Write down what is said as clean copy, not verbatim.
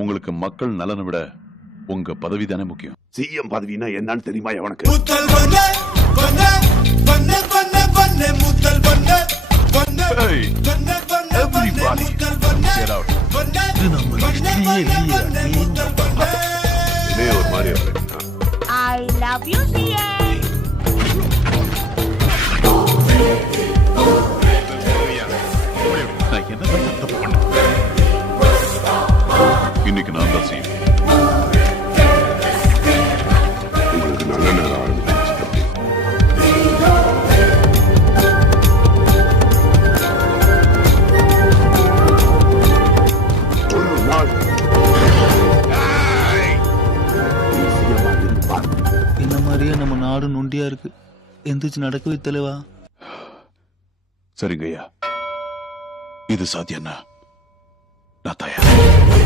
உங்களுக்கு மக்கள் நலனை விட உங்க பதவி தானே முக்கியம். சிஎம் பதவினா என்னன்னு தெரியுமா உனக்கு? ஒரு மாதிரி I love you, CA. நான் என்ன தப்பு பண்ணேன்? இன்னைக்கு நான் தான் செய்வேன். உங்களுக்கு நல்ல நேரம் ஆரம்பிச்சு. ஒரு நாள் இந்த மாதிரியே நம்ம நாடு நொண்டியா இருக்கு. எந்திரிச்சு நடக்கவே தலைவா. சரிங்க ஐயா, இது சாத்தியம்னா நான் தயார்.